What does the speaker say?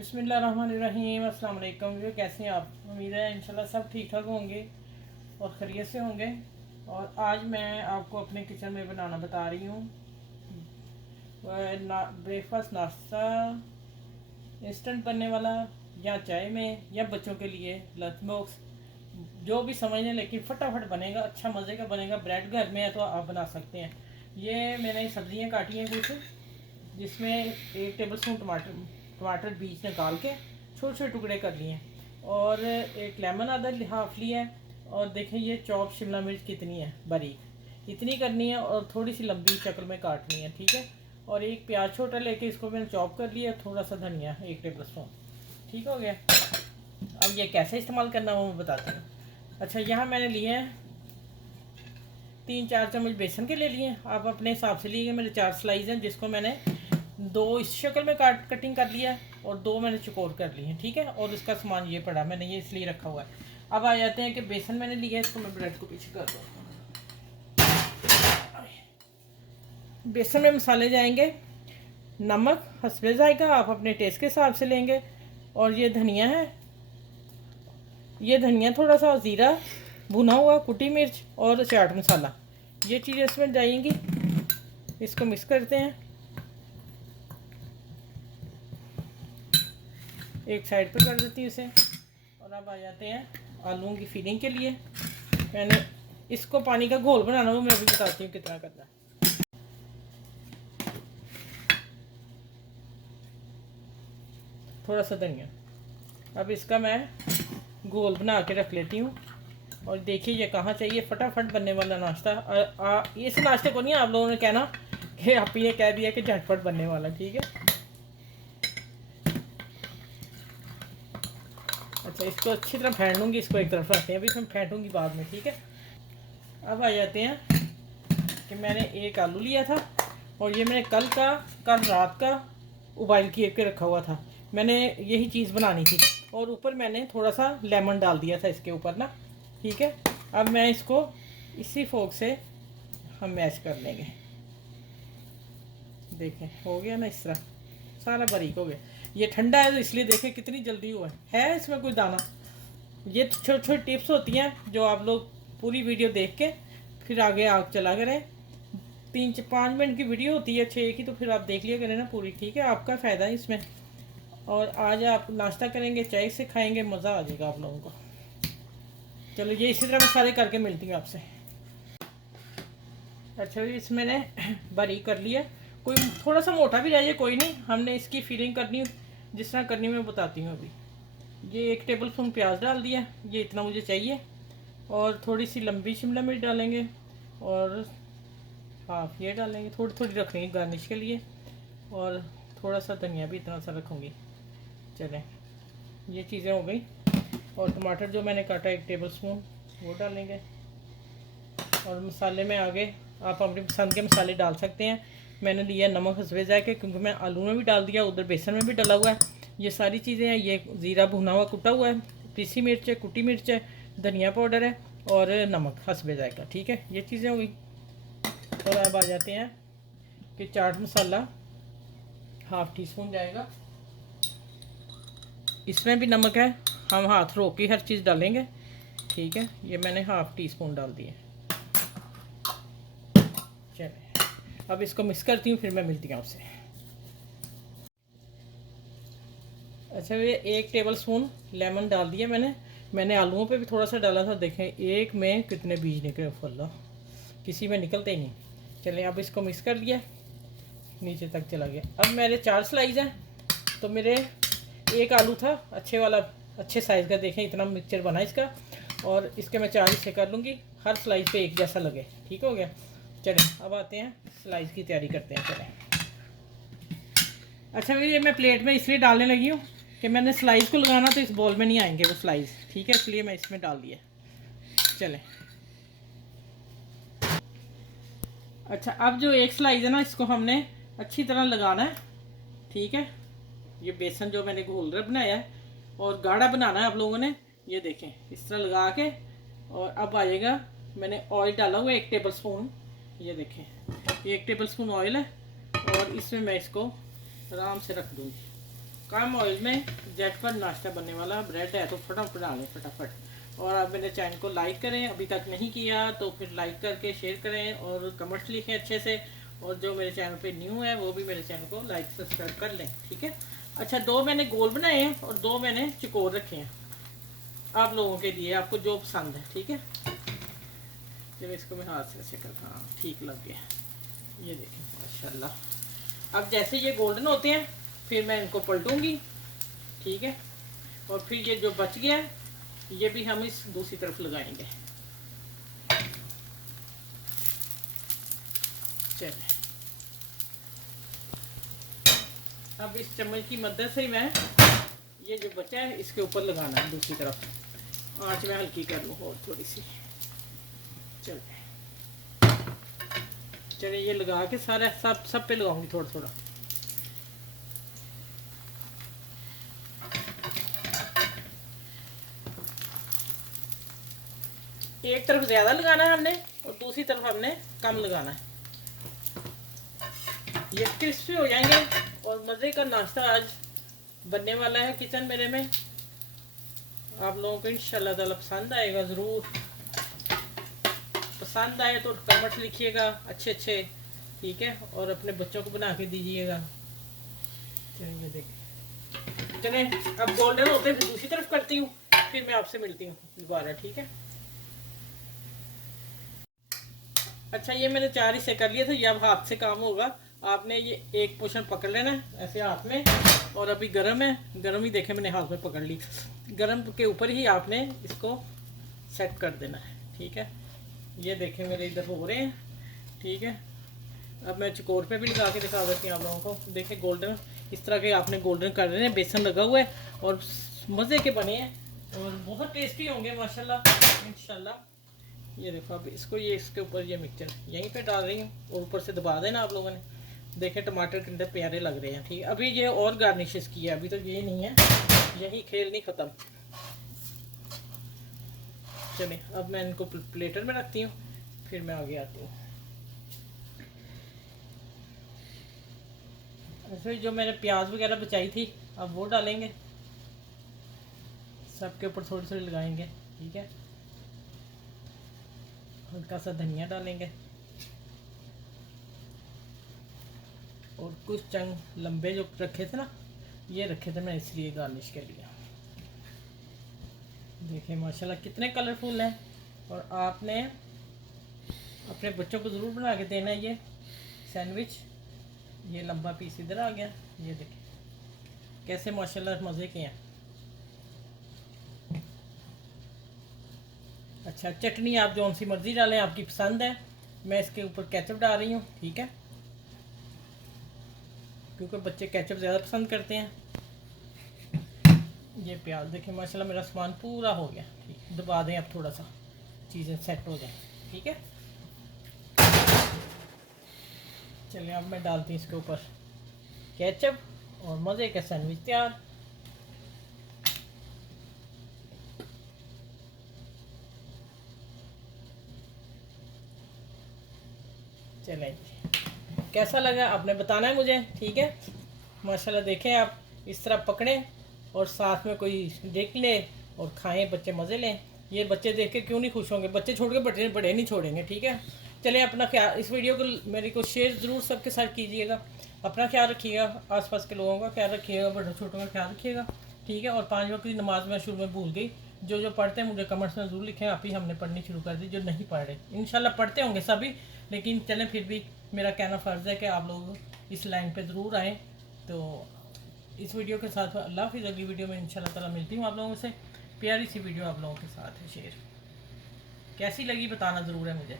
बिस्मिल्लाहिर्रहमानिर्रहीम। अस्सलाम वालेकुम। ये कैसे हैं आप? उम्मीद है इंशाल्लाह सब ठीक ठाक होंगे और खैरियत से होंगे। और आज मैं आपको अपने किचन में बनाना बता रही हूँ ब्रेकफास्ट नाश्ता इंस्टेंट बनने वाला, या चाय में, या बच्चों के लिए लंच बॉक्स, जो भी समझ लें, लेकिन फटाफट बनेगा, अच्छा मज़े का बनेगा। ब्रेड घर में है तो आप बना सकते हैं। ये मैंने सब्जियां काटी हैं कुछ, जिसमें 1 टेबल स्पून टमाटर बीज निकाल के छोटे छोटे टुकड़े कर लिए हैं, और एक लेमन आधा हाफ लिया है। और देखें ये चॉप शिमला मिर्च कितनी है, बारीक इतनी करनी है, और थोड़ी सी लंबी शक्ल में काटनी है, ठीक है। और एक प्याज छोटा लेके इसको मैंने चॉप कर लिया, थोड़ा सा धनिया 1 टेबल स्पून, ठीक हो गया। अब ये कैसे इस्तेमाल करना वो मैं बताती हूँ। अच्छा, यहाँ मैंने लिए हैं 3-4 चम्मच बेसन के ले लिए हैं, आप अपने हिसाब से लिए। मेरे 4 स्लाइस हैं, जिसको मैंने 2 इस शक्ल में कटिंग कर लिया है, और 2 मैंने चकोर कर लिए हैं, ठीक है। और इसका सामान ये पड़ा, मैंने ये इसलिए रखा हुआ है। अब आ जाते हैं कि बेसन मैंने लिया है, इसको मैं ब्रेड को पीछे कर दूँ। बेसन में मसाले जाएंगे, नमक हस्बे जायका, आप अपने टेस्ट के हिसाब से लेंगे। और ये धनिया है, ये धनिया थोड़ा सा, ज़ीरा भुना हुआ, कुटी मिर्च और चाट मसाला, ये चीज़ें इसमें जाएंगी। इसको मिक्स करते हैं, एक साइड पर कर देती हूँ इसे। और अब आ जाते हैं आलूओं की फीलिंग के लिए। मैंने इसको पानी का घोल बनाना, वो मैं अभी बताती हूँ कितना करना है। थोड़ा सा धनिया, अब इसका मैं घोल बना के रख लेती हूँ। और देखिए ये कहाँ चाहिए, फटाफट बनने वाला नाश्ता। इस नाश्ते को नहीं आप लोगों ने कहना कि आप ही ने कह दिया कि झटपट बनने वाला, ठीक है। अच्छा, इसको अच्छी तरह फेंट लूँगी, इसको एक तरफ रखते हैं, अभी मैं फेंटूँगी बाद में, ठीक है। अब आ जाते हैं कि मैंने एक आलू लिया था, और ये मैंने कल रात का उबाइल के रखा हुआ था। मैंने यही चीज़ बनानी थी, और ऊपर मैंने थोड़ा सा लेमन डाल दिया था इसके ऊपर ना, ठीक है। अब मैं इसको इसी फोक से हम मैश कर लेंगे। देखें हो गया ना, इस तरह सारा बारीक हो गया। ये ठंडा है तो इसलिए देखें कितनी जल्दी हुआ है इसमें कोई दाना। ये छोटी छोटी टिप्स होती हैं जो आप लोग पूरी वीडियो देख के फिर आगे आप चला करें। 3-5 मिनट की वीडियो होती है 6 की, तो फिर आप देख लिया करें ना पूरी, ठीक है। आपका फ़ायदा है इसमें। और आज आप नाश्ता करेंगे, चाय से खाएंगे, मज़ा आ जाएगा आप लोगों को। चलो ये इसी तरह मैं सारे करके मिलती हूँ आपसे। अच्छा, इसमें मैंने बारीक कर लिया। कोई थोड़ा सा मोटा भी रह जाए कोई नहीं, हमने इसकी फीलिंग करनी जिस तरह करनी मैं बताती हूँ अभी। ये 1 टेबल स्पून प्याज डाल दिया, ये इतना मुझे चाहिए। और थोड़ी सी लंबी शिमला मिर्च डालेंगे, और हाफ ये डालेंगे, थोड़ी थोड़ी रखेंगे गार्निश के लिए। और थोड़ा सा धनिया भी इतना सा रखूँगी। चलें, ये चीज़ें हो गई। और टमाटर जो मैंने काटा 1 टेबल स्पून, वो डालेंगे। और मसाले में आगे आप अपनी पसंद के मसाले डाल सकते हैं। मैंने लिया नमक हस्बे जायके, क्योंकि मैं आलू में भी डाल दिया, उधर बेसन में भी डला हुआ है। ये सारी चीज़ें हैं। ये ज़ीरा भुना हुआ कुटा हुआ है, पीसी मिर्च है, कुटी मिर्च है, धनिया पाउडर है, और नमक हस्बे जायका, ठीक है। ये चीज़ें हो गई। और अब आ जाते हैं कि chaat masala half tea spoon जाएगा, इसमें भी नमक है, हम हाथ रोक के हर चीज़ डालेंगे, ठीक है। ये मैंने हाफ़ टी स्पून डाल दिए। चलिए अब इसको मिक्स करती हूँ, फिर मैं मिलती हूँ आपसे। अच्छा, ये 1 टेबल स्पून लेमन डाल दिया मैंने आलूओं पे भी थोड़ा सा डाला था। देखें एक में कितने बीज निकले, फल्ला किसी में निकलते ही नहीं। चलिए अब इसको मिक्स कर लिया, नीचे तक चला गया। अब मेरे 4 स्लाइस हैं, तो मेरे एक आलू था अच्छे वाला, अच्छे साइज़ का, देखें इतना मिक्सचर बना इसका। और इसके मैं 4 हिस्से कर लूँगी, हर स्लाइस पे एक जैसा लगे, ठीक हो गया। चलें अब आते हैं स्लाइस की तैयारी करते हैं। चलें। अच्छा ये मैं प्लेट में इसलिए डालने लगी हूँ कि मैंने स्लाइस को लगाना तो इस बॉल में नहीं आएंगे वो स्लाइस, ठीक है, इसलिए मैं इसमें डाल दिया। चलें। अच्छा, अब जो एक स्लाइस है ना, इसको हमने अच्छी तरह लगाना है, ठीक है। ये बेसन जो मैंने घोल बनाया है, और गाढ़ा बनाना है आप लोगों ने। ये देखें इस तरह लगा के, और अब आएगा, मैंने ऑयल डाला हुआ 1 टेबल स्पून। ये देखें ये 1 टेबल स्पून ऑयल है, और इसमें मैं इसको आराम से रख दूँगी। कम ऑयल में झटपट नाश्ता बनने वाला ब्रेड है, तो फटाफट बना लें फटाफट। और आप मेरे चैनल को लाइक करें, अभी तक नहीं किया तो फिर लाइक करके शेयर करें और कमेंट्स लिखें अच्छे से। और जो मेरे चैनल पे न्यू है वो भी मेरे चैनल को लाइक सब्सक्राइब कर लें, ठीक है। अच्छा, 2 मैंने गोल बनाए हैं और 2 मैंने चकोर रखे हैं आप लोगों के लिए, आपको जो पसंद है, ठीक है। चलो इसको मैं हाथ से ऐसे कर, हाँ ठीक लग गया, ये देखें माशाल्लाह। अब जैसे ये गोल्डन होते हैं फिर मैं इनको पलटूंगी, ठीक है। और फिर ये जो बच गया है ये भी हम इस दूसरी तरफ लगाएंगे। चलिए अब इस चम्मच की मदद से मैं ये जो बचा है इसके ऊपर लगाना है दूसरी तरफ। आंच में हल्की कर लूँ और थोड़ी सी। चलिए ये लगा के सारा सब पे लगाऊंगी थोड़ा थोड़ा। एक तरफ ज़्यादा लगाना है हमने और दूसरी तरफ हमने कम लगाना है। ये क्रिस्पी हो जाएंगे और मज़े का नाश्ता आज बनने वाला है किचन मेरे में। आप लोगों को इंशाल्लाह ताला पसंद आएगा ज़रूर। पसंद आए तो कमेंट्स लिखिएगा अच्छे अच्छे, ठीक है। और अपने बच्चों को बना के दीजिएगा। चलिए देखिए, चलें अब गोल्डन होते फिर दूसरी तरफ करती हूँ, फिर मैं आपसे मिलती हूँ दोबारा, ठीक है। अच्छा, ये मैंने 4 हिस्से कर लिए थे। ये अब हाथ से काम होगा। आपने ये एक पोर्शन पकड़ लेना है ऐसे हाथ में, और अभी गरम है, गरम ही देखे मैंने हाथ में पकड़ ली। गरम के ऊपर ही आपने इसको सेट कर देना है, ठीक है। ये देखें मेरे इधर हो रहे हैं, ठीक है। अब मैं चकोर पे भी लगा के दिखा देती हूँ आप लोगों को। देखें गोल्डन इस तरह के आपने गोल्डन कर रहे हैं, बेसन लगा हुआ है और मज़े के बने हैं और बहुत टेस्टी होंगे माशाल्लाह इंशाल्लाह। ये देखो अब इसको ये इसके ऊपर ये मिक्सचर यहीं पे डाल रही हूँ और ऊपर से दबा देना आप लोगों ने। देखें टमाटर कितने प्यारे लग रहे हैं, ठीक है। अभी ये और गार्निशेस किया, अभी तो ये नहीं है, यही खेल नहीं ख़त्म। चलिए अब मैं इनको प्लेटर में रखती हूँ, फिर मैं आगे आती हूँ। ऐसे जो मैंने प्याज वगैरह बचाई थी अब वो डालेंगे, सबके ऊपर थोड़ी थोड़ी लगाएंगे, ठीक है। हल्का सा धनिया डालेंगे और कुछ चंग लंबे जो रखे थे ना, ये रखे थे मैं इसलिए गार्निश के लिए। देखिए माशाल्लाह कितने कलरफुल हैं। और आपने अपने बच्चों को ज़रूर बना के देना है ये सैंडविच। ये लंबा पीस इधर आ गया, ये देखिए कैसे माशाल्लाह मज़े के हैं। अच्छा, चटनी आप जो सी मर्ज़ी डालें, आपकी पसंद है। मैं इसके ऊपर केचप डाल रही हूँ, ठीक है, क्योंकि बच्चे केचप ज़्यादा पसंद करते हैं। ये प्याज देखिए माशाल्लाह मेरा सामान पूरा हो गया, ठीक। दबा दें अब थोड़ा सा चीज़ें सेट हो जाए, ठीक है। चलिए अब मैं डालती हूँ इसके ऊपर केचप और मज़े का सैंडविच तैयार। चलें कैसा लगा आपने बताना है मुझे, ठीक है। माशाल्लाह देखें आप इस तरह पकड़ें और साथ में कोई देख ले और खाएं, बच्चे मज़े लें। ये बच्चे देख के क्यों नहीं खुश होंगे, बच्चे छोड़ के बड़े बड़े नहीं छोड़ेंगे, ठीक है। चलिए अपना ख्याल, इस वीडियो को मेरे को शेयर ज़रूर सबके साथ कीजिएगा। अपना ख्याल रखिएगा, आसपास के लोगों का ख्याल रखिएगा, बड़े छोटों का ख्याल रखिएगा, ठीक है। और 5 वक्त की नमाज मैं शुरू में भूल गई। जो जो पढ़ते हैं मुझे कमेंट्स में ज़रूर लिखें, आप ही हमने पढ़नी शुरू कर दी। जो नहीं पढ़ रहे इंशाल्लाह पढ़ते होंगे सभी, लेकिन चलें फिर भी मेरा कहना फ़र्ज़ है कि आप लोग इस लाइन पे ज़रूर आएँ। तो इस वीडियो के साथ अल्लाह हाफ़िज़। अगली वीडियो में इंशाल्लाह ताला मिलती हूँ आप लोगों से। प्यारी सी वीडियो आप लोगों के साथ है शेयर। कैसी लगी बताना ज़रूर है मुझे।